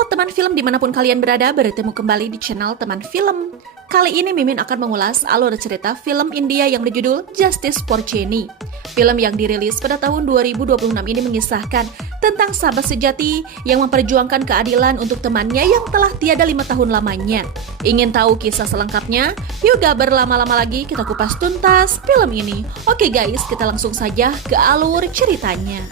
Halo teman film dimanapun kalian berada, bertemu kembali di channel Teman Film. Kali ini Mimin akan mengulas alur cerita film India yang berjudul Justice for Jenny. Film yang dirilis pada tahun 2026 ini mengisahkan tentang sahabat sejati yang memperjuangkan keadilan untuk temannya yang telah tiada 5 tahun lamanya. Ingin tahu kisah selengkapnya? Yuk gak berlama-lama lagi, kita kupas tuntas film ini. Oke guys, kita langsung saja ke alur ceritanya.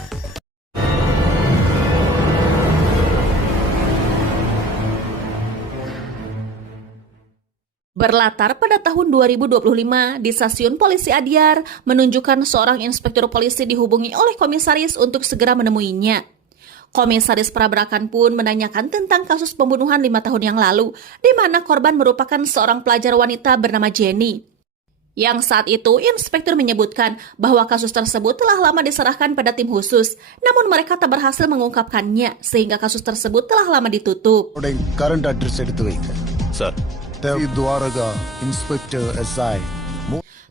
Berlatar pada tahun 2025, di stasiun polisi Adyar menunjukkan seorang inspektur polisi dihubungi oleh komisaris untuk segera menemuinya. Komisaris Prabrakan pun menanyakan tentang kasus pembunuhan 5 tahun yang lalu, di mana korban merupakan seorang pelajar wanita bernama Jenny. Yang saat itu, inspektur menyebutkan bahwa kasus tersebut telah lama diserahkan pada tim khusus, namun mereka tak berhasil mengungkapkannya, sehingga kasus tersebut telah lama ditutup. Current address Sir. Dwaraga, Inspector SI.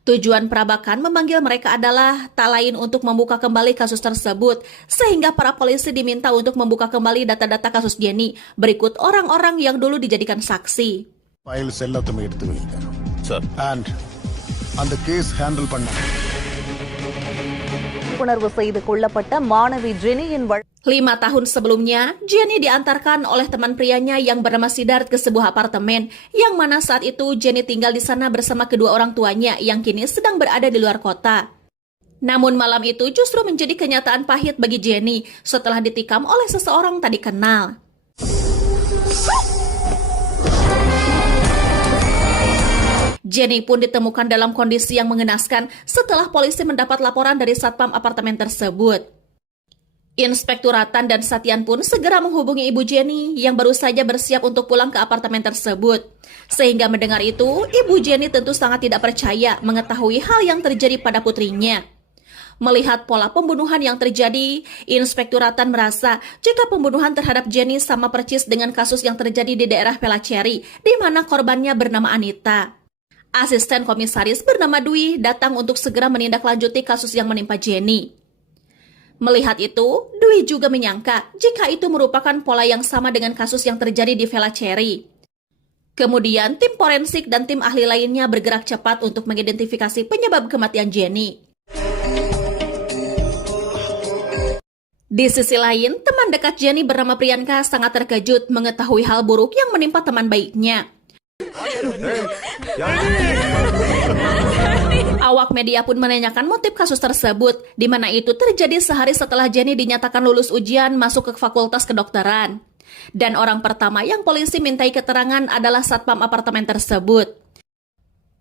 Tujuan Prabakan memanggil mereka adalah tak lain untuk membuka kembali kasus tersebut, sehingga para polisi diminta untuk membuka kembali data-data kasus Jenny berikut orang-orang yang dulu dijadikan saksi. Files எல்லாத்தையும் எடுத்து வைங்க. Sir. And அந்த case handle பண்ண விழிப்புணர்வு செய்து கொள்ளப்பட்ட மாணவி ஜெனியின் 5 tahun sebelumnya, Jenny diantarkan oleh teman prianya yang bernama Siddharth ke sebuah apartemen, yang mana saat itu Jenny tinggal di sana bersama kedua orang tuanya yang kini sedang berada di luar kota. Namun malam itu justru menjadi kenyataan pahit bagi Jenny setelah ditikam oleh seseorang tak dikenal. Jenny pun ditemukan dalam kondisi yang mengenaskan setelah polisi mendapat laporan dari satpam apartemen tersebut. Inspekturatan dan Satyan pun segera menghubungi ibu Jenny yang baru saja bersiap untuk pulang ke apartemen tersebut. Sehingga mendengar itu, ibu Jenny tentu sangat tidak percaya mengetahui hal yang terjadi pada putrinya. Melihat pola pembunuhan yang terjadi, Inspekturatan merasa jika pembunuhan terhadap Jenny sama persis dengan kasus yang terjadi di daerah Pelaceri, di mana korbannya bernama Anita. Asisten komisaris bernama Dwi datang untuk segera menindaklanjuti kasus yang menimpa Jenny. Melihat itu, Dwi juga menyangka jika itu merupakan pola yang sama dengan kasus yang terjadi di Pelaceri. Kemudian, tim forensik dan tim ahli lainnya bergerak cepat untuk mengidentifikasi penyebab kematian Jenny. Di sisi lain, teman dekat Jenny bernama Priyanka sangat terkejut mengetahui hal buruk yang menimpa teman baiknya. Awak media pun menanyakan motif kasus tersebut, di mana itu terjadi sehari setelah Jenny dinyatakan lulus ujian masuk ke fakultas kedokteran. Dan orang pertama yang polisi mintai keterangan adalah satpam apartemen tersebut.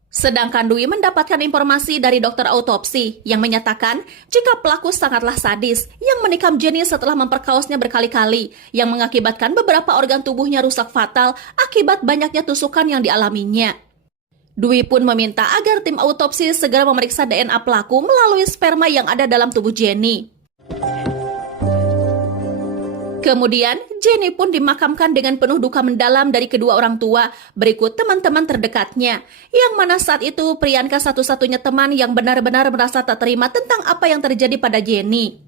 Sedangkan Dwi mendapatkan informasi dari dokter autopsi yang menyatakan jika pelaku sangatlah sadis yang menikam Jenny setelah memperkaosnya berkali-kali, yang mengakibatkan beberapa organ tubuhnya rusak fatal akibat banyaknya tusukan yang dialaminya. Dwi pun meminta agar tim autopsi segera memeriksa DNA pelaku melalui sperma yang ada dalam tubuh Jenny. Kemudian, Jenny pun dimakamkan dengan penuh duka mendalam dari kedua orang tua berikut teman-teman terdekatnya, yang mana saat itu Priyanka satu-satunya teman yang benar-benar merasa tak terima tentang apa yang terjadi pada Jenny.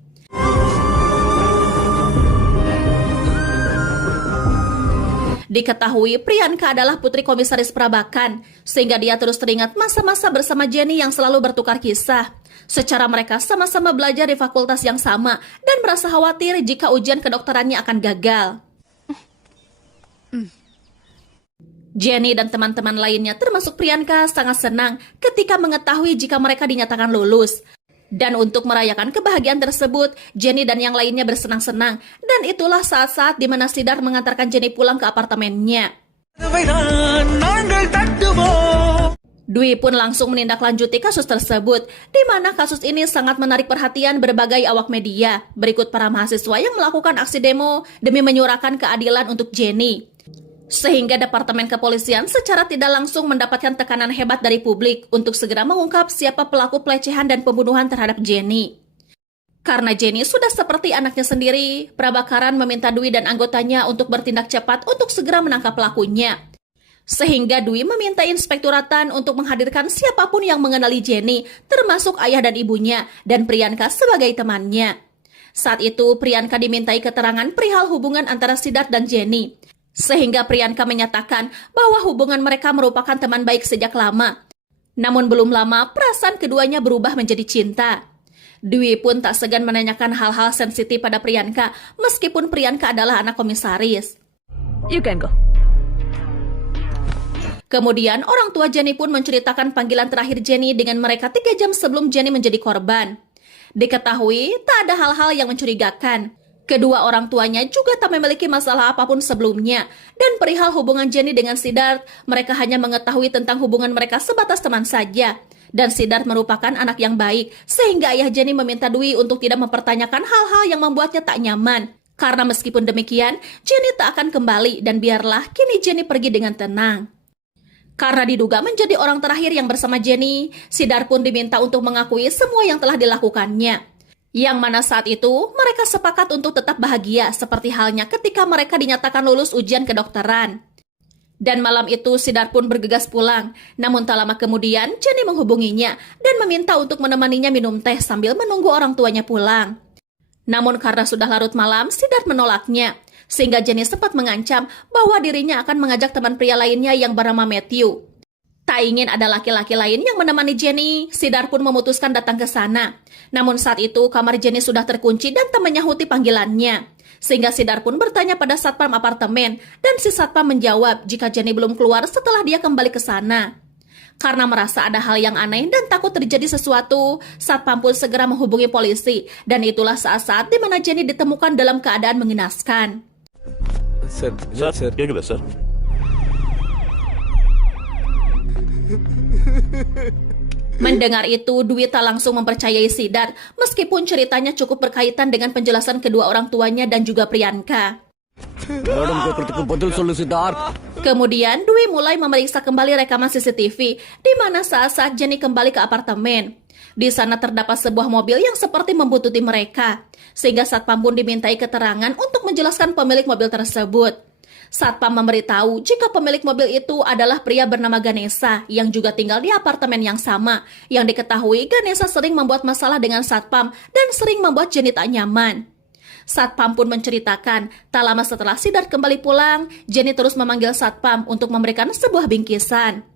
Diketahui Priyanka adalah putri komisaris Prabakan, sehingga dia terus teringat masa-masa bersama Jenny yang selalu bertukar kisah. Secara mereka sama-sama belajar di fakultas yang sama dan merasa khawatir jika ujian kedokterannya akan gagal. Jenny dan teman-teman lainnya termasuk Priyanka sangat senang ketika mengetahui jika mereka dinyatakan lulus. Dan untuk merayakan kebahagiaan tersebut, Jenny dan yang lainnya bersenang-senang. Dan itulah saat-saat di mana Siddharth mengantarkan Jenny pulang ke apartemennya. Dwi pun langsung menindaklanjuti kasus tersebut, di mana kasus ini sangat menarik perhatian berbagai awak media, berikut para mahasiswa yang melakukan aksi demo demi menyuarakan keadilan untuk Jenny. Sehingga Departemen Kepolisian secara tidak langsung mendapatkan tekanan hebat dari publik untuk segera mengungkap siapa pelaku pelecehan dan pembunuhan terhadap Jenny. Karena Jenny sudah seperti anaknya sendiri, Prabakaran meminta Dwi dan anggotanya untuk bertindak cepat untuk segera menangkap pelakunya. Sehingga Dwi meminta Inspekturatan untuk menghadirkan siapapun yang mengenali Jenny, termasuk ayah dan ibunya, dan Priyanka sebagai temannya. Saat itu, Priyanka dimintai keterangan perihal hubungan antara Siddharth dan Jenny. Sehingga Priyanka menyatakan bahwa hubungan mereka merupakan teman baik sejak lama. Namun belum lama, perasaan keduanya berubah menjadi cinta. Dwi pun tak segan menanyakan hal-hal sensitif pada Priyanka, meskipun Priyanka adalah anak komisaris. You can go. Kemudian, orang tua Jenny pun menceritakan panggilan terakhir Jenny dengan mereka 3 jam sebelum Jenny menjadi korban. Diketahui, tak ada hal-hal yang mencurigakan. Kedua orang tuanya juga tak memiliki masalah apapun sebelumnya. Dan perihal hubungan Jenny dengan Siddharth, mereka hanya mengetahui tentang hubungan mereka sebatas teman saja. Dan Siddharth merupakan anak yang baik, sehingga ayah Jenny meminta Dwi untuk tidak mempertanyakan hal-hal yang membuatnya tak nyaman. Karena meskipun demikian, Jenny tak akan kembali dan biarlah kini Jenny pergi dengan tenang. Karena diduga menjadi orang terakhir yang bersama Jenny, Siddharth pun diminta untuk mengakui semua yang telah dilakukannya. Yang mana saat itu, mereka sepakat untuk tetap bahagia seperti halnya ketika mereka dinyatakan lulus ujian kedokteran. Dan malam itu, Siddharth pun bergegas pulang. Namun tak lama kemudian, Jenny menghubunginya dan meminta untuk menemaninya minum teh sambil menunggu orang tuanya pulang. Namun karena sudah larut malam, Siddharth menolaknya. Sehingga Jenny sempat mengancam bahwa dirinya akan mengajak teman pria lainnya yang bernama Matthew. Tak ingin ada laki-laki lain yang menemani Jenny, Siddharth pun memutuskan datang ke sana. Namun saat itu kamar Jenny sudah terkunci dan tak menyahuti panggilannya. Sehingga Siddharth pun bertanya pada satpam apartemen dan si satpam menjawab jika Jenny belum keluar setelah dia kembali ke sana. Karena merasa ada hal yang aneh dan takut terjadi sesuatu, satpam pun segera menghubungi polisi dan itulah saat-saat di mana Jenny ditemukan dalam keadaan mengenaskan. Sir, கேக்குதா sir? Mendengar itu, Dwi tak langsung mempercayai Siddharth meskipun ceritanya cukup berkaitan dengan penjelasan kedua orang tuanya dan juga Priyanka. Kemudian, Dwi mulai memeriksa kembali rekaman CCTV di mana saat-saat Jenny kembali ke apartemen. Di sana terdapat sebuah mobil yang seperti membuntuti mereka, sehingga satpam pun dimintai keterangan untuk menjelaskan pemilik mobil tersebut. Satpam memberitahu jika pemilik mobil itu adalah pria bernama Ganesha yang juga tinggal di apartemen yang sama. Yang diketahui Ganesha sering membuat masalah dengan satpam dan sering membuat Jenny tak nyaman. Satpam pun menceritakan, tak lama setelah Siddharth kembali pulang, Jenny terus memanggil satpam untuk memberikan sebuah bingkisan.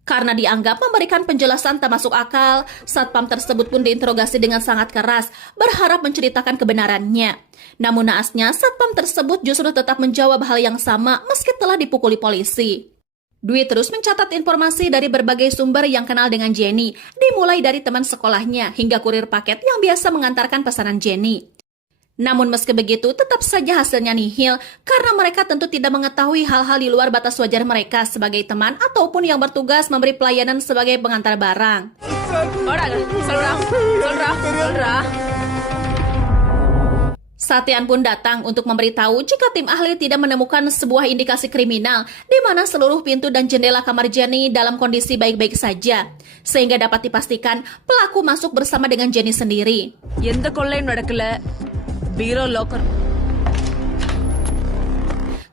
Karena dianggap memberikan penjelasan tak masuk akal, satpam tersebut pun diinterogasi dengan sangat keras, berharap menceritakan kebenarannya. Namun naasnya, satpam tersebut justru tetap menjawab hal yang sama meski telah dipukuli polisi. Dwi terus mencatat informasi dari berbagai sumber yang kenal dengan Jenny, dimulai dari teman sekolahnya hingga kurir paket yang biasa mengantarkan pesanan Jenny. Namun meski begitu, tetap saja hasilnya nihil karena mereka tentu tidak mengetahui hal-hal di luar batas wajar mereka sebagai teman ataupun yang bertugas memberi pelayanan sebagai pengantar barang. Satyan pun datang untuk memberitahu jika tim ahli tidak menemukan sebuah indikasi kriminal di mana seluruh pintu dan jendela kamar Jenny dalam kondisi baik-baik saja, sehingga dapat dipastikan pelaku masuk bersama dengan Jenny sendiri.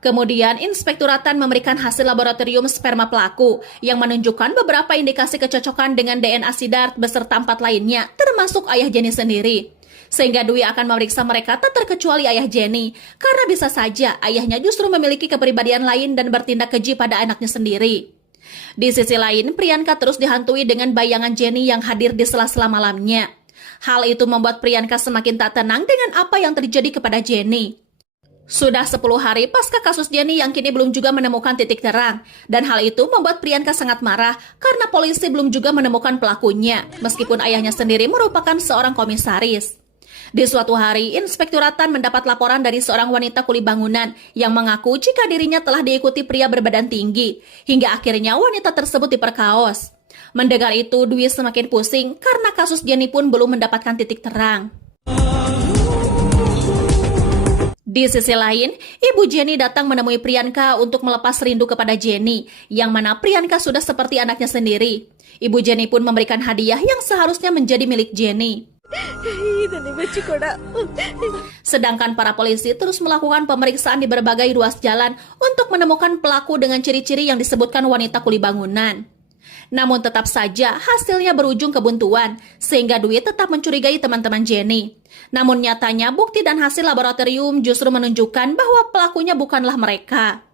Kemudian, Inspekturatan memberikan hasil laboratorium sperma pelaku yang menunjukkan beberapa indikasi kecocokan dengan DNA Siddharth beserta 4 lainnya, termasuk ayah Jenny sendiri. Sehingga Dwi akan memeriksa mereka tak terkecuali ayah Jenny, karena bisa saja ayahnya justru memiliki kepribadian lain dan bertindak keji pada anaknya sendiri. Di sisi lain, Priyanka terus dihantui dengan bayangan Jenny yang hadir di sela-sela malamnya. Hal itu membuat Priyanka semakin tak tenang dengan apa yang terjadi kepada Jenny. Sudah 10 hari pasca kasus Jenny yang kini belum juga menemukan titik terang. Dan hal itu membuat Priyanka sangat marah karena polisi belum juga menemukan pelakunya, meskipun ayahnya sendiri merupakan seorang komisaris. Di suatu hari, Inspekturatan mendapat laporan dari seorang wanita kuli bangunan yang mengaku jika dirinya telah diikuti pria berbadan tinggi, hingga akhirnya wanita tersebut diperkaos. Mendengar itu, Dwi semakin pusing karena kasus Jenny pun belum mendapatkan titik terang. Di sisi lain, ibu Jenny datang menemui Priyanka untuk melepas rindu kepada Jenny, yang mana Priyanka sudah seperti anaknya sendiri. Ibu Jenny pun memberikan hadiah yang seharusnya menjadi milik Jenny. Sedangkan para polisi terus melakukan pemeriksaan di berbagai ruas jalan untuk menemukan pelaku dengan ciri-ciri yang disebutkan wanita kuli bangunan. Namun tetap saja hasilnya berujung kebuntuan, sehingga Dwi tetap mencurigai teman-teman Jenny. Namun nyatanya bukti dan hasil laboratorium justru menunjukkan bahwa pelakunya bukanlah mereka.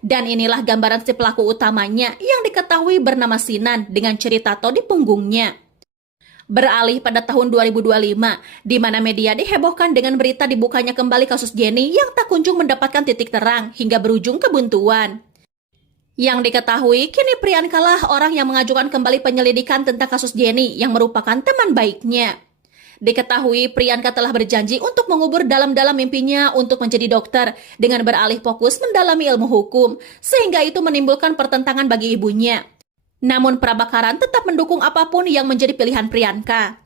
Dan inilah gambaran si pelaku utamanya yang diketahui bernama Sinan dengan ciri tato di punggungnya. Beralih pada tahun 2025, di mana media dihebohkan dengan berita dibukanya kembali kasus Jenny yang tak kunjung mendapatkan titik terang hingga berujung kebuntuan. Yang diketahui, kini Priyanka lah orang yang mengajukan kembali penyelidikan tentang kasus Jenny yang merupakan teman baiknya. Diketahui Priyanka telah berjanji untuk mengubur dalam-dalam mimpinya untuk menjadi dokter dengan beralih fokus mendalami ilmu hukum, sehingga itu menimbulkan pertentangan bagi ibunya. Namun Prabhakaran tetap mendukung apapun yang menjadi pilihan Priyanka.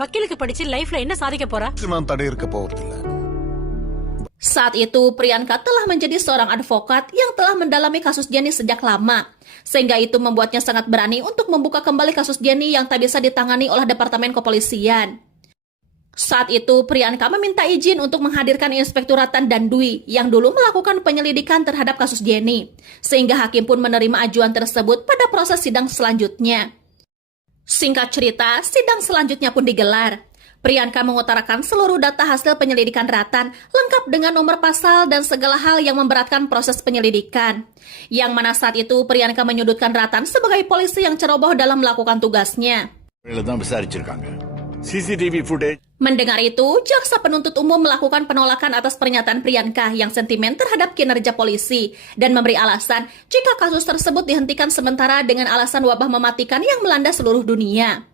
வக்கீலுக்கு படிச்சு லைஃப்ல என்ன சாதிக்க போறா? நான் தடையிருக்க போவதில்லை. Saat itu, Priyanka telah menjadi seorang advokat yang telah mendalami kasus Jenny sejak lama, sehingga itu membuatnya sangat berani untuk membuka kembali kasus Jenny yang tak bisa ditangani oleh Departemen Kepolisian. Saat itu, Priyanka meminta izin untuk menghadirkan Inspektur Ratan dan Dwi yang dulu melakukan penyelidikan terhadap kasus Jenny, sehingga hakim pun menerima ajuan tersebut pada proses sidang selanjutnya. Singkat cerita, sidang selanjutnya pun digelar. Priyanka mengutarakan seluruh data hasil penyelidikan Ratan lengkap dengan nomor pasal dan segala hal yang memberatkan proses penyelidikan. Yang mana saat itu Priyanka menyudutkan Ratan sebagai polisi yang ceroboh dalam melakukan tugasnya. CCTV footage. Mendengar itu, jaksa penuntut umum melakukan penolakan atas pernyataan Priyanka yang sentimen terhadap kinerja polisi dan memberi alasan jika kasus tersebut dihentikan sementara dengan alasan wabah mematikan yang melanda seluruh dunia.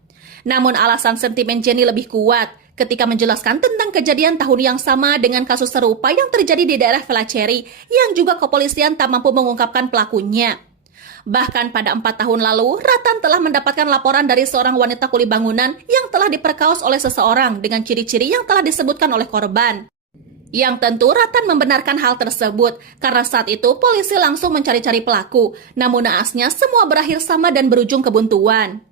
Namun alasan sentimen Jenny lebih kuat ketika menjelaskan tentang kejadian tahun yang sama dengan kasus serupa yang terjadi di daerah Velaceri yang juga kepolisian tak mampu mengungkapkan pelakunya. Bahkan pada 4 tahun lalu, Ratan telah mendapatkan laporan dari seorang wanita kuli bangunan yang telah diperkaos oleh seseorang dengan ciri-ciri yang telah disebutkan oleh korban. Yang tentu Ratan membenarkan hal tersebut karena saat itu polisi langsung mencari-cari pelaku, namun naasnya semua berakhir sama dan berujung kebuntuan.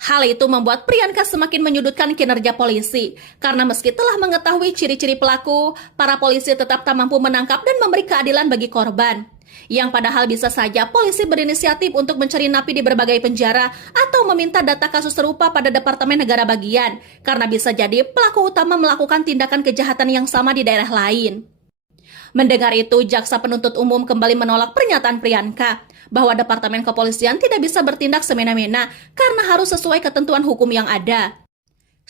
Hal itu membuat Priyanka semakin menyudutkan kinerja polisi, karena meski telah mengetahui ciri-ciri pelaku, para polisi tetap tak mampu menangkap dan memberi keadilan bagi korban. Yang padahal bisa saja polisi berinisiatif untuk mencari napi di berbagai penjara atau meminta data kasus serupa pada Departemen Negara Bagian, karena bisa jadi pelaku utama melakukan tindakan kejahatan yang sama di daerah lain. Mendengar itu, jaksa penuntut umum kembali menolak pernyataan Priyanka bahwa Departemen Kepolisian tidak bisa bertindak semena-mena karena harus sesuai ketentuan hukum yang ada.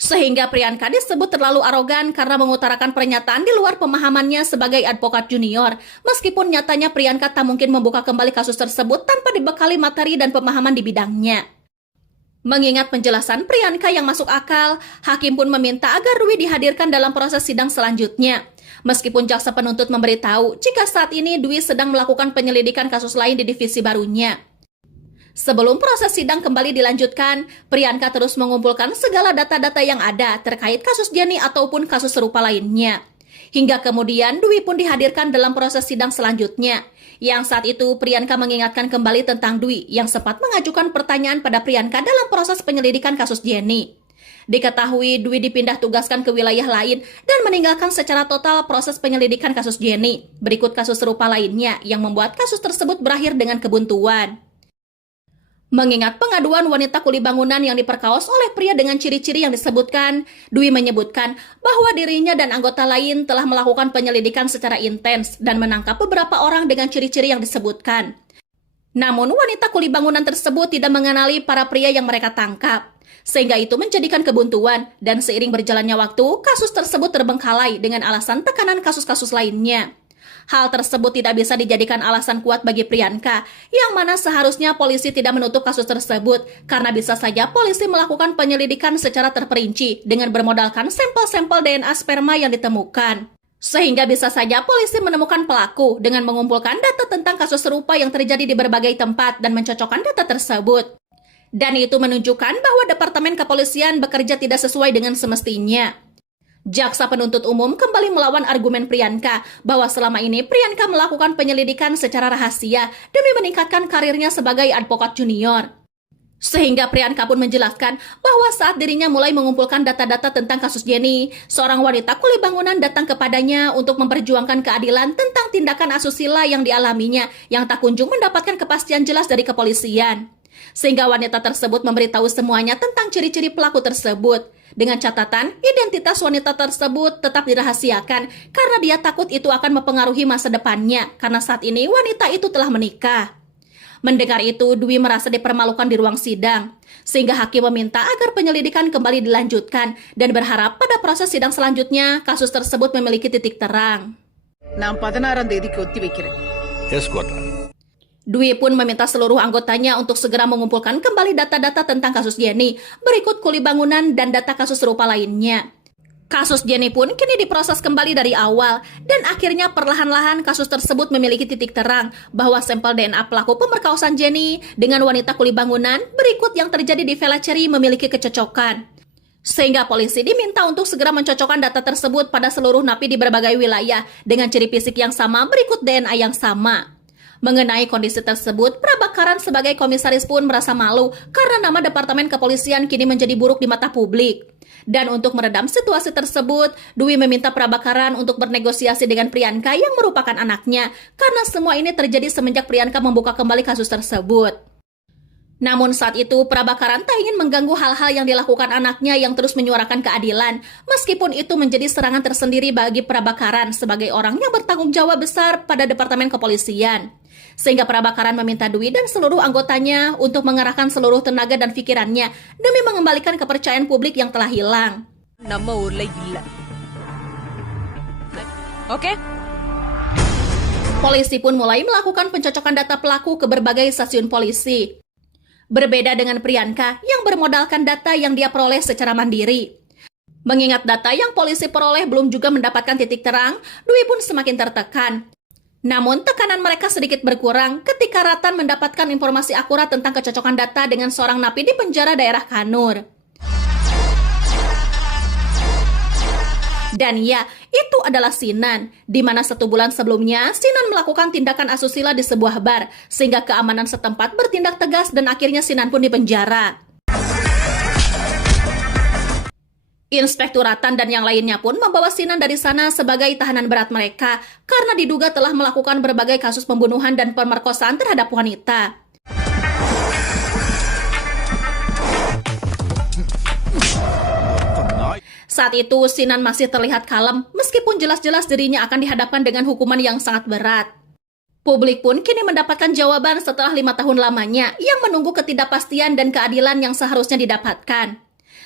Sehingga Priyanka disebut terlalu arogan karena mengutarakan pernyataan di luar pemahamannya sebagai advokat junior, meskipun nyatanya Priyanka tak mungkin membuka kembali kasus tersebut tanpa dibekali materi dan pemahaman di bidangnya. Mengingat penjelasan Priyanka yang masuk akal, hakim pun meminta agar Dwi dihadirkan dalam proses sidang selanjutnya. Meskipun jaksa penuntut memberitahu jika saat ini Dwi sedang melakukan penyelidikan kasus lain di divisi barunya. Sebelum proses sidang kembali dilanjutkan, Priyanka terus mengumpulkan segala data-data yang ada terkait kasus Jenny ataupun kasus serupa lainnya. Hingga kemudian Dwi pun dihadirkan dalam proses sidang selanjutnya. Yang saat itu Priyanka mengingatkan kembali tentang Dwi yang sempat mengajukan pertanyaan pada Priyanka dalam proses penyelidikan kasus Jenny. Diketahui Dwi dipindah tugaskan ke wilayah lain dan meninggalkan secara total proses penyelidikan kasus Jenny. Berikut kasus serupa lainnya yang membuat kasus tersebut berakhir dengan kebuntuan. Mengingat pengaduan wanita kuli bangunan yang diperkaos oleh pria dengan ciri-ciri yang disebutkan, Dwi menyebutkan bahwa dirinya dan anggota lain telah melakukan penyelidikan secara intens dan menangkap beberapa orang dengan ciri-ciri yang disebutkan. Namun wanita kuli bangunan tersebut tidak mengenali para pria yang mereka tangkap. Sehingga itu menjadikan kebuntuan dan seiring berjalannya waktu, kasus tersebut terbengkalai dengan alasan tekanan kasus-kasus lainnya. Hal tersebut tidak bisa dijadikan alasan kuat bagi Priyanka, yang mana seharusnya polisi tidak menutup kasus tersebut karena bisa saja polisi melakukan penyelidikan secara terperinci dengan bermodalkan sampel-sampel DNA sperma yang ditemukan. Sehingga bisa saja polisi menemukan pelaku dengan mengumpulkan data tentang kasus serupa yang terjadi di berbagai tempat dan mencocokkan data tersebut. Dan itu menunjukkan bahwa Departemen Kepolisian bekerja tidak sesuai dengan semestinya. Jaksa penuntut umum kembali melawan argumen Priyanka bahwa selama ini Priyanka melakukan penyelidikan secara rahasia demi meningkatkan karirnya sebagai advokat junior. Sehingga Priyanka pun menjelaskan bahwa saat dirinya mulai mengumpulkan data-data tentang kasus Jenny, seorang wanita kuli bangunan datang kepadanya untuk memperjuangkan keadilan tentang tindakan asusila yang dialaminya yang tak kunjung mendapatkan kepastian jelas dari kepolisian. Sehingga wanita tersebut memberitahu semuanya tentang ciri-ciri pelaku tersebut. Dengan catatan, identitas wanita tersebut tetap dirahasiakan karena dia takut itu akan mempengaruhi masa depannya karena saat ini wanita itu telah menikah. Mendengar itu, Dwi merasa dipermalukan di ruang sidang, sehingga hakim meminta agar penyelidikan kembali dilanjutkan dan berharap pada proses sidang selanjutnya kasus tersebut memiliki titik terang. நான் 16ஆம் தேதிக்கு ஒத்தி வைக்கிறேன். Yes, Court. Dwi pun meminta seluruh anggotanya untuk segera mengumpulkan kembali data-data tentang kasus Jenny, berikut kuli bangunan dan data kasus serupa lainnya. Kasus Jenny pun kini diproses kembali dari awal, dan akhirnya perlahan-lahan kasus tersebut memiliki titik terang bahwa sampel DNA pelaku pemerkosaan Jenny dengan wanita kuli bangunan berikut yang terjadi di Villa Cherry memiliki kecocokan. Sehingga polisi diminta untuk segera mencocokkan data tersebut pada seluruh napi di berbagai wilayah dengan ciri fisik yang sama berikut DNA yang sama. Mengenai kondisi tersebut, Prabakaran sebagai komisaris pun merasa malu karena nama Departemen Kepolisian kini menjadi buruk di mata publik. Dan untuk meredam situasi tersebut, Dwi meminta Prabakaran untuk bernegosiasi dengan Priyanka yang merupakan anaknya karena semua ini terjadi semenjak Priyanka membuka kembali kasus tersebut. Namun saat itu, Prabakaran tak ingin mengganggu hal-hal yang dilakukan anaknya yang terus menyuarakan keadilan, meskipun itu menjadi serangan tersendiri bagi Prabakaran sebagai orang yang bertanggung jawab besar pada Departemen Kepolisian. Sehingga Prabakaran meminta Dwi dan seluruh anggotanya untuk mengerahkan seluruh tenaga dan pikirannya demi mengembalikan kepercayaan publik yang telah hilang. நம்ம ஊர்ல இல்ல. Okay? Polisi pun mulai melakukan pencocokan data pelaku ke berbagai stasiun polisi. Berbeda dengan Priyanka yang bermodalkan data yang dia peroleh secara mandiri. Mengingat data yang polisi peroleh belum juga mendapatkan titik terang, Dwi pun semakin tertekan. Namun, tekanan mereka sedikit berkurang ketika Ratan mendapatkan informasi akurat tentang kecocokan data dengan seorang napi di penjara daerah Kanur. Dan ya, itu adalah Sinan, di mana 1 bulan sebelumnya Sinan melakukan tindakan asusila di sebuah bar, sehingga keamanan setempat bertindak tegas dan akhirnya Sinan pun dipenjara. Inspektur Ratan dan yang lainnya pun membawa Sinan dari sana sebagai tahanan berat mereka karena diduga telah melakukan berbagai kasus pembunuhan dan pemerkosaan terhadap wanita. Saat itu, Sinan masih terlihat kalem meskipun jelas-jelas dirinya akan dihadapkan dengan hukuman yang sangat berat. Publik pun kini mendapatkan jawaban setelah 5 tahun lamanya yang menunggu ketidakpastian dan keadilan yang seharusnya didapatkan.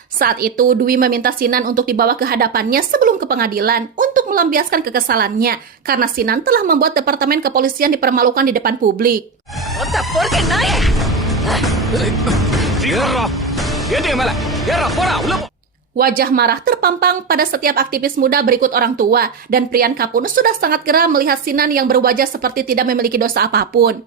Saat itu, Dwi meminta Sinan untuk dibawa ke hadapannya sebelum ke pengadilan untuk melampiaskan kekesalannya karena Sinan telah membuat Departemen Kepolisian dipermalukan di depan publik. Wajah marah terpampang pada setiap aktivis muda berikut orang tua, dan Priyanka pun sudah sangat geram melihat Sinan yang berwajah seperti tidak memiliki dosa apapun.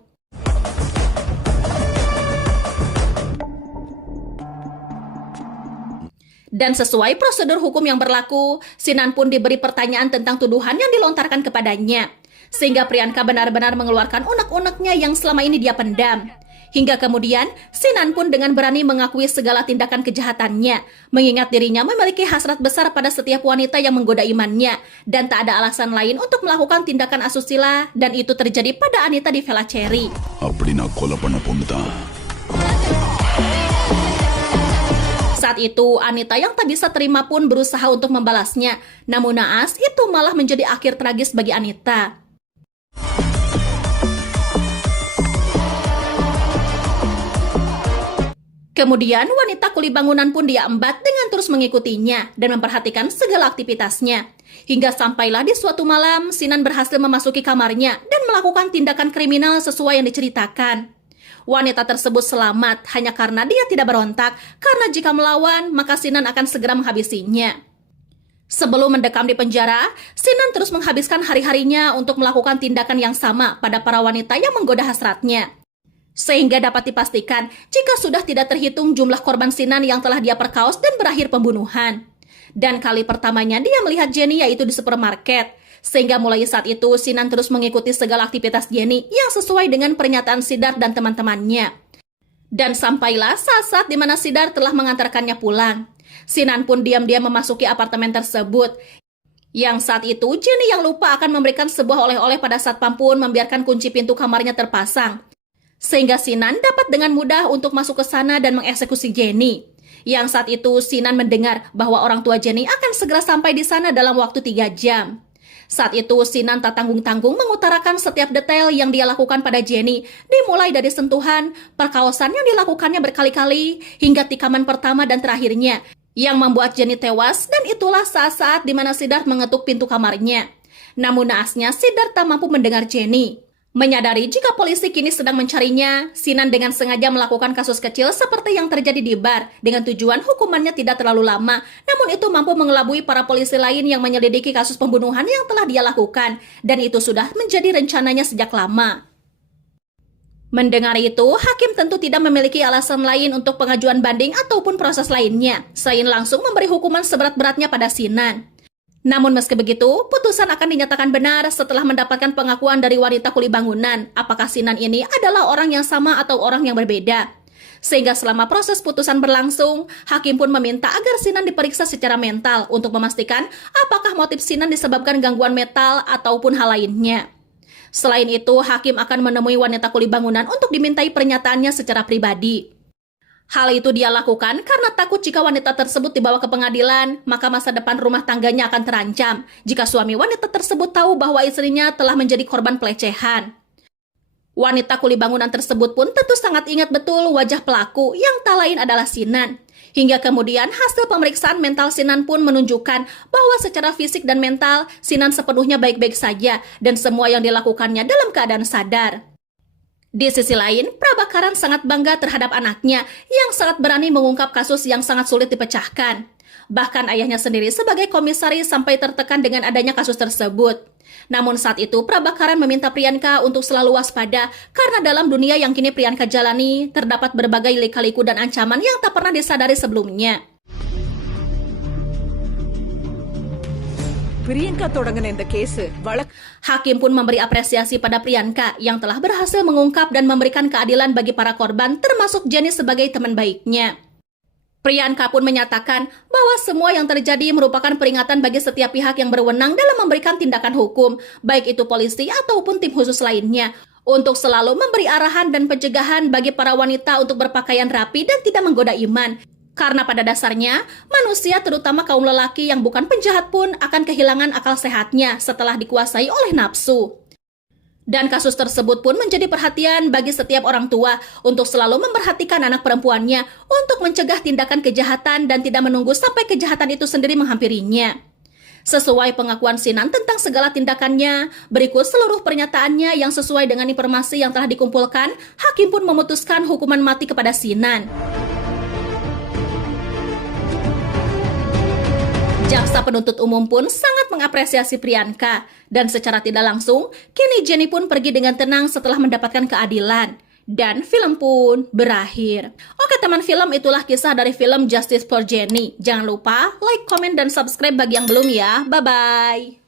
Dan sesuai prosedur hukum yang berlaku, Sinan pun diberi pertanyaan tentang tuduhan yang dilontarkan kepadanya. Sehingga Priyanka benar-benar mengeluarkan unek-uneknya yang selama ini dia pendam. Hingga kemudian, Sinan pun dengan berani mengakui segala tindakan kejahatannya, mengingat dirinya memiliki hasrat besar pada setiap wanita yang menggoda imannya, dan tak ada alasan lain untuk melakukan tindakan asusila, dan itu terjadi pada Anita di Villa Cherry. Saat itu, Anita yang tak bisa terima pun berusaha untuk membalasnya. Namun naas, itu malah menjadi akhir tragis bagi Anita. Kemudian, wanita kuli bangunan pun dia embat dengan terus mengikutinya dan memperhatikan segala aktivitasnya. Hingga sampailah di suatu malam, Sinan berhasil memasuki kamarnya dan melakukan tindakan kriminal sesuai yang diceritakan. Wanita tersebut selamat hanya karena dia tidak berontak, karena jika melawan, maka Sinan akan segera menghabisinya. Sebelum mendekam di penjara, Sinan terus menghabiskan hari-harinya untuk melakukan tindakan yang sama pada para wanita yang menggoda hasratnya. Sehingga dapat dipastikan jika sudah tidak terhitung jumlah korban Sinan yang telah dia perkaos dan berakhir pembunuhan. Dan kali pertamanya dia melihat Jenny yaitu di supermarket. Sehingga mulai saat itu, Sinan terus mengikuti segala aktivitas Jenny yang sesuai dengan pernyataan Sidar dan teman-temannya. Dan sampailah saat-saat di mana Sidar telah mengantarkannya pulang. Sinan pun diam-diam memasuki apartemen tersebut. Yang saat itu, Jenny yang lupa akan memberikan sebuah oleh-oleh pada satpam pun membiarkan kunci pintu kamarnya terpasang. Sehingga Sinan dapat dengan mudah untuk masuk ke sana dan mengeksekusi Jenny. Yang saat itu Sinan mendengar bahwa orang tua Jenny akan segera sampai di sana dalam waktu 3 jam. Saat itu Sinan tak tanggung-tanggung mengutarakan setiap detail yang dia lakukan pada Jenny, dimulai dari sentuhan, perkawasan yang dilakukannya berkali-kali, hingga tikaman pertama dan terakhirnya, yang membuat Jenny tewas, dan itulah saat-saat di mana Siddharth mengetuk pintu kamarnya. Namun naasnya Siddharth tak mampu mendengar Jenny. Menyadari jika polisi kini sedang mencarinya, Sinan dengan sengaja melakukan kasus kecil seperti yang terjadi di bar dengan tujuan hukumannya tidak terlalu lama, namun itu mampu mengelabui para polisi lain yang menyelidiki kasus pembunuhan yang telah dia lakukan, dan itu sudah menjadi rencananya sejak lama. Mendengar itu, hakim tentu tidak memiliki alasan lain untuk pengajuan banding ataupun proses lainnya, selain langsung memberi hukuman seberat-beratnya pada Sinan. Namun meski begitu, putusan akan dinyatakan benar setelah mendapatkan pengakuan dari wanita kuli bangunan apakah Sinan ini adalah orang yang sama atau orang yang berbeda. Sehingga selama proses putusan berlangsung, hakim pun meminta agar Sinan diperiksa secara mental untuk memastikan apakah motif Sinan disebabkan gangguan mental ataupun hal lainnya. Selain itu, hakim akan menemui wanita kuli bangunan untuk dimintai pernyataannya secara pribadi. Hal itu dia lakukan karena takut jika wanita tersebut dibawa ke pengadilan, maka masa depan rumah tangganya akan terancam jika suami wanita tersebut tahu bahwa istrinya telah menjadi korban pelecehan. Wanita kuli bangunan tersebut pun tentu sangat ingat betul wajah pelaku yang tak lain adalah Sinan. Hingga kemudian hasil pemeriksaan mental Sinan pun menunjukkan bahwa secara fisik dan mental Sinan sepenuhnya baik-baik saja dan semua yang dilakukannya dalam keadaan sadar. Di sisi lain, Prabhakaran sangat bangga terhadap anaknya yang sangat berani mengungkap kasus yang sangat sulit dipecahkan. Bahkan ayahnya sendiri sebagai komisaris sampai tertekan dengan adanya kasus tersebut. Namun saat itu Prabhakaran meminta Priyanka untuk selalu waspada karena dalam dunia yang kini Priyanka jalani terdapat berbagai lika-liku dan ancaman yang tak pernah disadari sebelumnya. Priyanka தொடங்கின இந்த case Hakim pun memberi apresiasi pada Priyanka yang telah berhasil mengungkap dan memberikan keadilan bagi para korban termasuk Jenny sebagai teman baiknya. Priyanka pun menyatakan bahwa semua yang terjadi merupakan peringatan bagi setiap pihak yang berwenang dalam memberikan tindakan hukum, baik itu polisi ataupun tim khusus lainnya, untuk selalu memberi arahan dan pencegahan bagi para wanita untuk berpakaian rapi dan tidak menggoda iman. Karena pada dasarnya, manusia terutama kaum lelaki yang bukan penjahat pun akan kehilangan akal sehatnya setelah dikuasai oleh nafsu. Dan kasus tersebut pun menjadi perhatian bagi setiap orang tua untuk selalu memperhatikan anak perempuannya untuk mencegah tindakan kejahatan dan tidak menunggu sampai kejahatan itu sendiri menghampirinya. Sesuai pengakuan Sinan tentang segala tindakannya, berikut seluruh pernyataannya yang sesuai dengan informasi yang telah dikumpulkan, hakim pun memutuskan hukuman mati kepada Sinan. Jaksa penuntut umum pun sangat mengapresiasi Priyanka, dan secara tidak langsung, kini Jenny pun pergi dengan tenang setelah mendapatkan keadilan. Dan film pun berakhir. Oke teman film, itulah kisah dari film Justice for Jenny. Jangan lupa like, komen, dan subscribe bagi yang belum ya. Bye-bye.